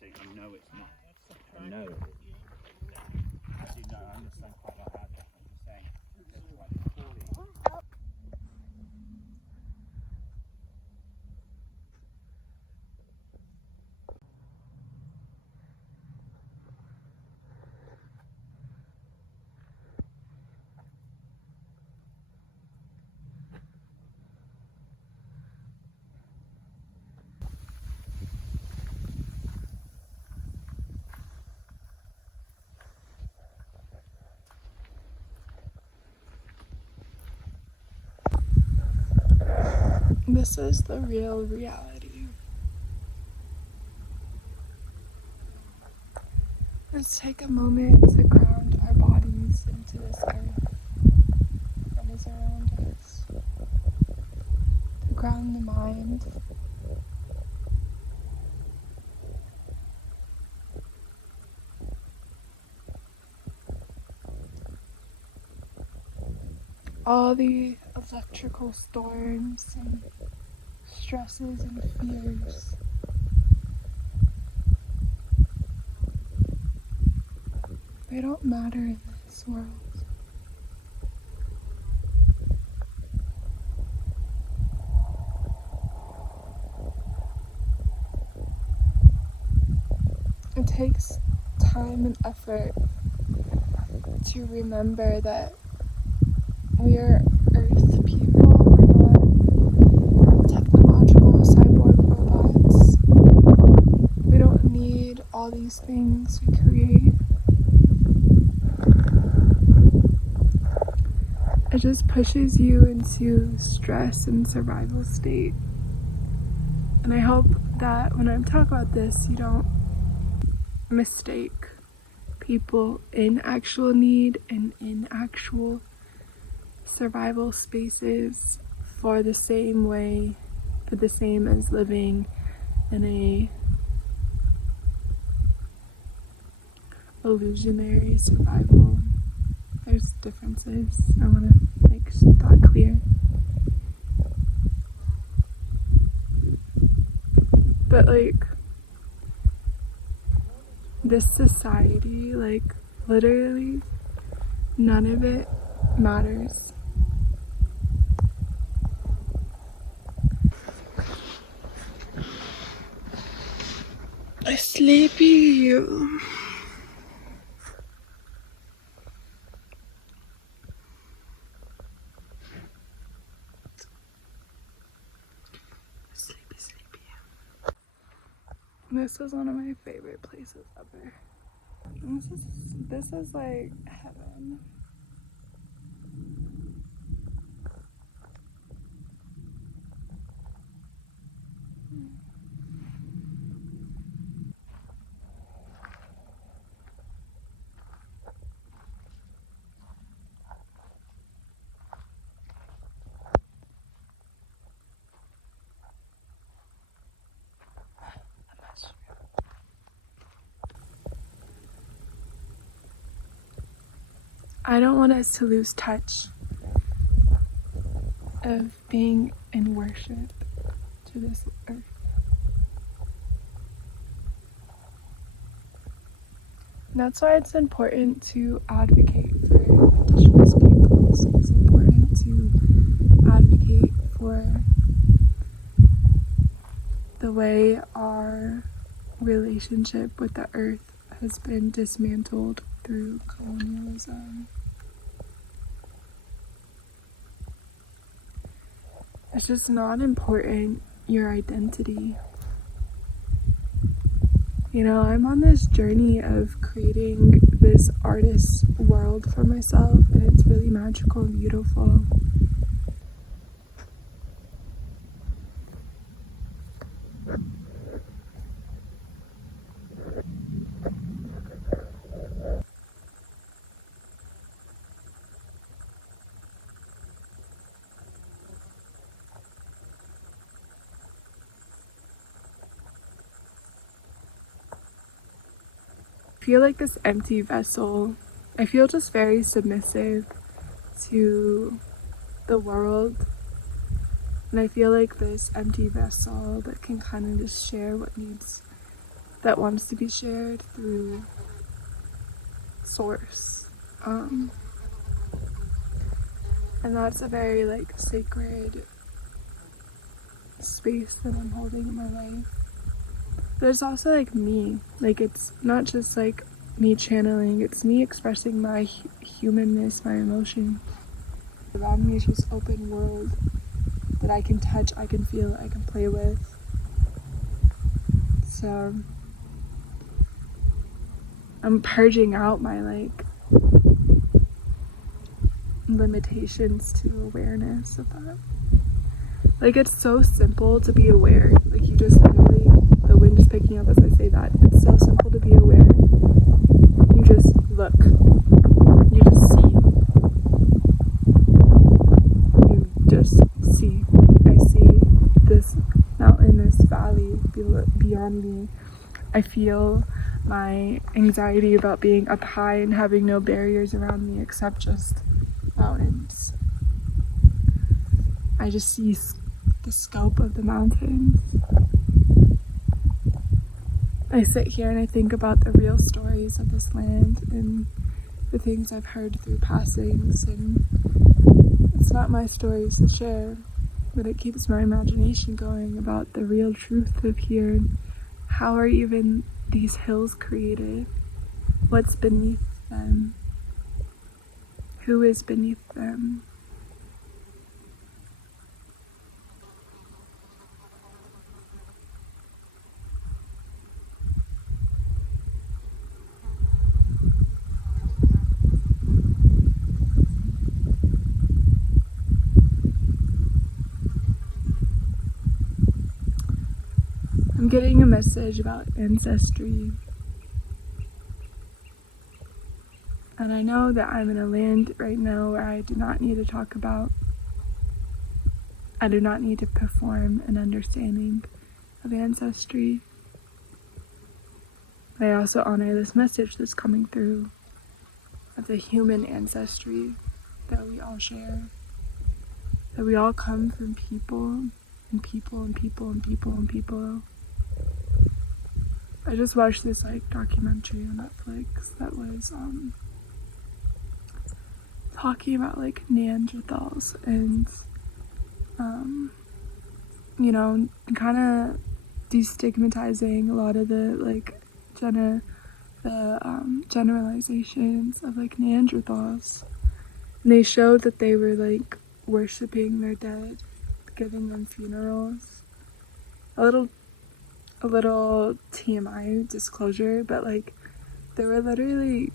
saying, I know it's not. I know it is. Actually, no, I understand quite well how to. I'm just saying, that's why they call it. This is the real reality. Let's take a moment to ground our bodies into this earth that is around us. To ground the mind. All the electrical storms and stresses and fears. They don't matter in this world. It takes time and effort to remember that we are Earth people. We're not technological cyborg robots. We don't need all these things we create. It just pushes you into stress and survival state. And I hope that when I'm talking about this, you don't mistake people in actual need and in actual survival spaces for the same as living in a illusionary survival. There's differences. I want to make that clear. But this society, literally none of it matters. Sleepy. This is one of my favorite places ever. This is like heaven. I don't want us to lose touch of being in worship to this earth. And that's why it's important to advocate for Indigenous peoples. It's important to advocate for the way our relationship with the earth has been dismantled through colonialism. It's just not important, your identity. You know, I'm on this journey of creating this artist's world for myself, and it's really magical and beautiful. I feel like this empty vessel. I feel just very submissive to the world, and I feel like this empty vessel that can kind of just share what needs that wants to be shared through source. And that's a very like sacred space that I'm holding in my life. But it's also like me. Like it's not just like me channeling, it's me expressing my humanness, my emotions. Around me is just open world that I can touch, I can feel, I can play with. So I'm purging out my like limitations to awareness of that. Like it's so simple to be aware. Like you just literally, the wind is picking up as I say that. It's so simple to be aware. You just look. You just see. You just see. I see this mountain, this valley beyond me. I feel my anxiety about being up high and having no barriers around me except just mountains. I just see the scope of the mountains. I sit here and I think about the real stories of this land and the things I've heard through passings, and it's not my stories to share, but it keeps my imagination going about the real truth of here and how are even these hills created? What's beneath them? Who is beneath them? I'm getting a message about ancestry. And I know that I'm in a land right now where I do not need to talk about, I do not need to perform an understanding of ancestry. I also honor this message that's coming through of the human ancestry that we all share. That we all come from people and people and people and people and people. I just watched this like documentary on Netflix that was talking about like Neanderthals and you know, kind of destigmatizing a lot of the like generalizations of like Neanderthals. And they showed that they were like worshipping their dead, giving them funerals. A little TMI disclosure, but like they were literally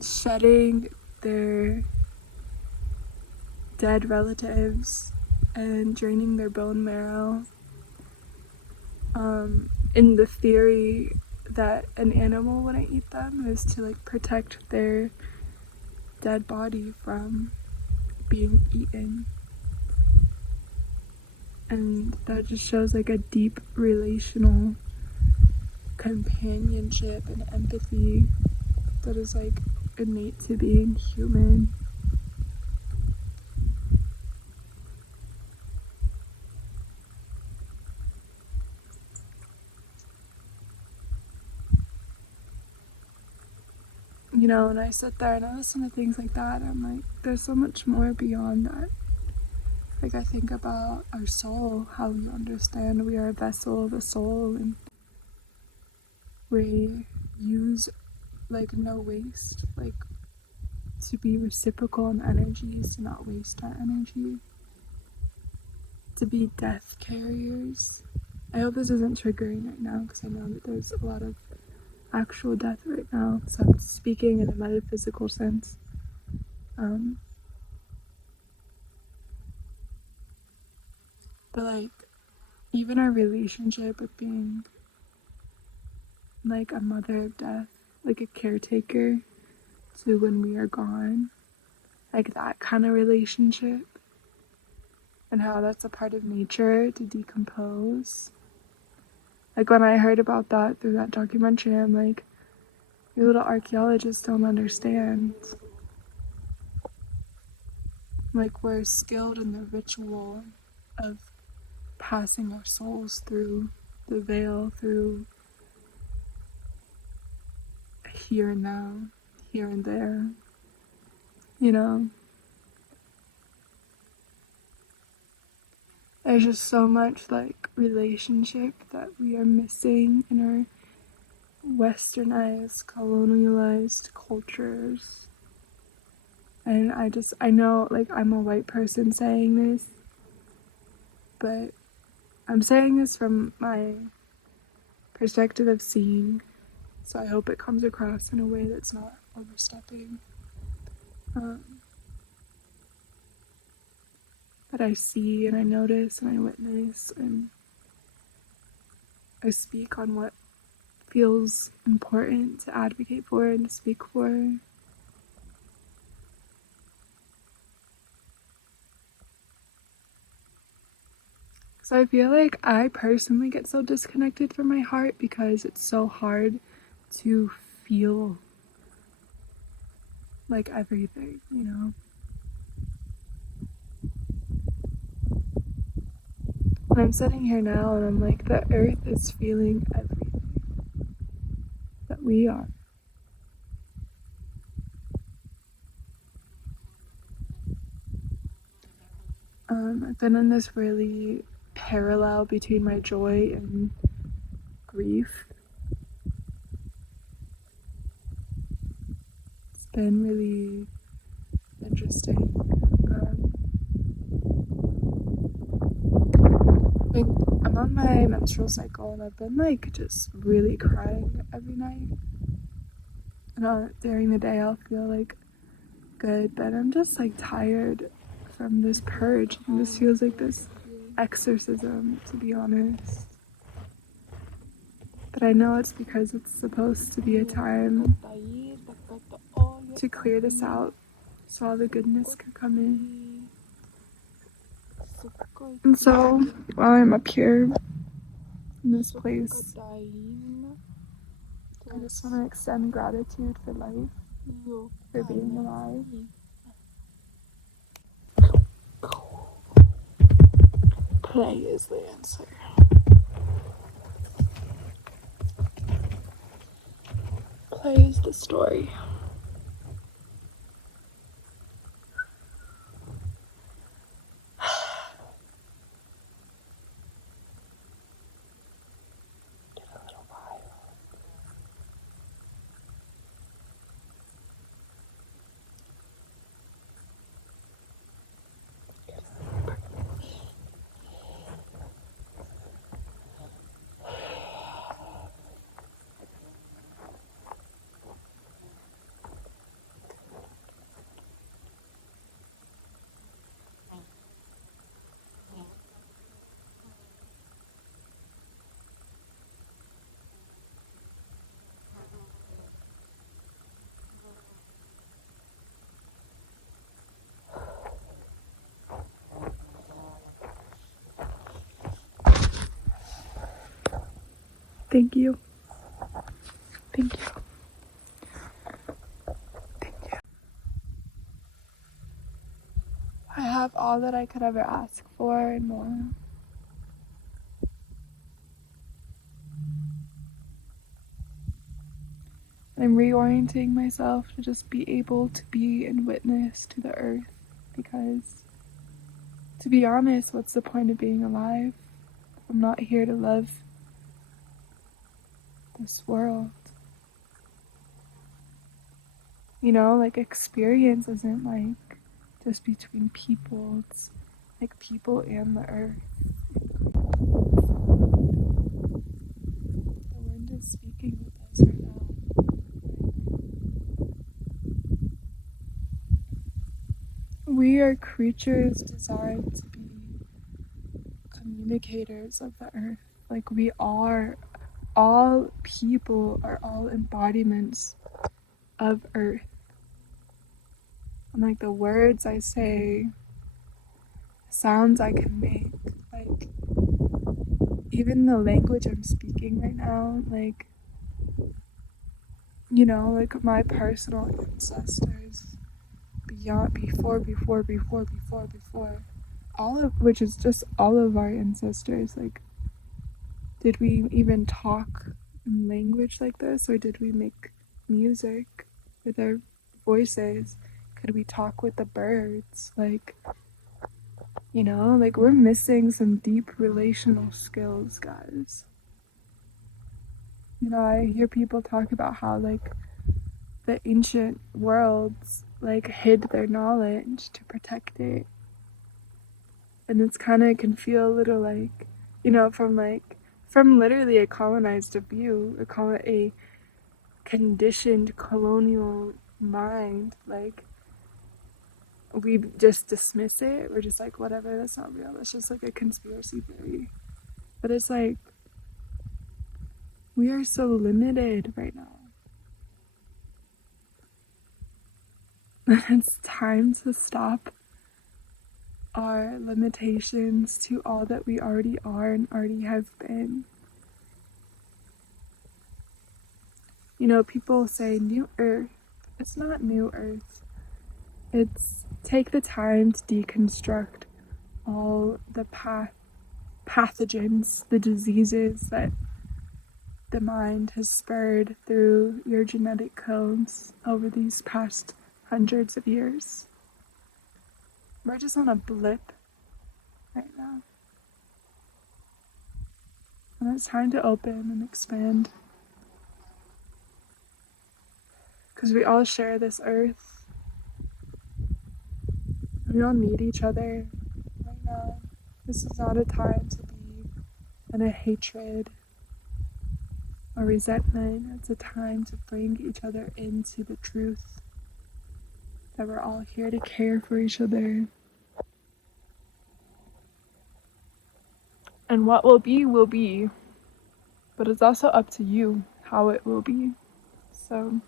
shedding their dead relatives and draining their bone marrow in the theory that an animal wouldn't eat them is to like protect their dead body from being eaten. And that just shows like a deep relational companionship and empathy that is like innate to being human. You know, when I sit there and I listen to things like that, I'm like, there's so much more beyond that. Like I think about our soul, how we understand we are a vessel of a soul, and we use like no waste, like to be reciprocal in energies, to not waste our energy, to be death carriers. I hope this isn't triggering right now because I know that there's a lot of actual death right now, so I'm speaking in a metaphysical sense. But like even our relationship with being like a mother of death, like a caretaker to when we are gone, like that kind of relationship, and how that's a part of nature to decompose. Like when I heard about that through that documentary, I'm like, you little archaeologists don't understand. Like we're skilled in the ritual of passing our souls through the veil through here and now, here and there, you know. There's just so much like relationship that we are missing in our westernized, colonialized cultures. And I know like I'm a white person saying this, but I'm saying this from my perspective of seeing, so I hope it comes across in a way that's not overstepping. But I see and I notice and I witness and I speak on what feels important to advocate for and to speak for. So I feel like I personally get so disconnected from my heart because it's so hard to feel like everything, you know? And I'm sitting here now and I'm like, the earth is feeling everything that we are. I've been in this really parallel between my joy and grief. It's been really interesting. I'm on my menstrual cycle and I've been like just really crying every night. And during the day I'll feel like good, but I'm just like tired from this purge. And this feels like this exorcism, to be honest. But I know it's because it's supposed to be a time to clear this out so all the goodness can come in. And so while I'm up here in this place, I just want to extend gratitude for life, for being alive. Play is the answer. Play is the story. Thank you. Thank you. Thank you. I have all that I could ever ask for and more. I'm reorienting myself to just be able to be and witness to the earth, because, to be honest, what's the point of being alive if I'm not here to love this world? You know, like, experience isn't like just between people, it's like people and the earth. The wind is speaking with us right now. We are creatures designed to be communicators of the earth. Like, we are, all people are all embodiments of earth. And like the words I say, sounds I can make, like even the language I'm speaking right now, like, you know, like my personal ancestors, before, all of which is just all of our ancestors, like Did we even talk in language like this, or did we make music with our voices? Could we talk with the birds? Like, like we're missing some deep relational skills, guys. I hear people talk about how, like, the ancient worlds, like, hid their knowledge to protect it. And it's kind of can feel a little like, from literally a colonized view, a conditioned colonial mind, like, we just dismiss it. We're just like, whatever, that's not real. That's just like a conspiracy theory. But it's like, we are so limited right now. And it's time to stop our limitations to all that we already are and already have been. People say new earth. It's not new earth. It's take the time to deconstruct all the pathogens, the diseases that the mind has spurred through your genetic codes over these past hundreds of years. We're just on a blip right now. And it's time to open and expand. Because we all share this earth. We all need each other right now. This is not a time to be in a hatred or resentment. It's a time to bring each other into the truth that we're all here to care for each other. And what will be, but it's also up to you how it will be. So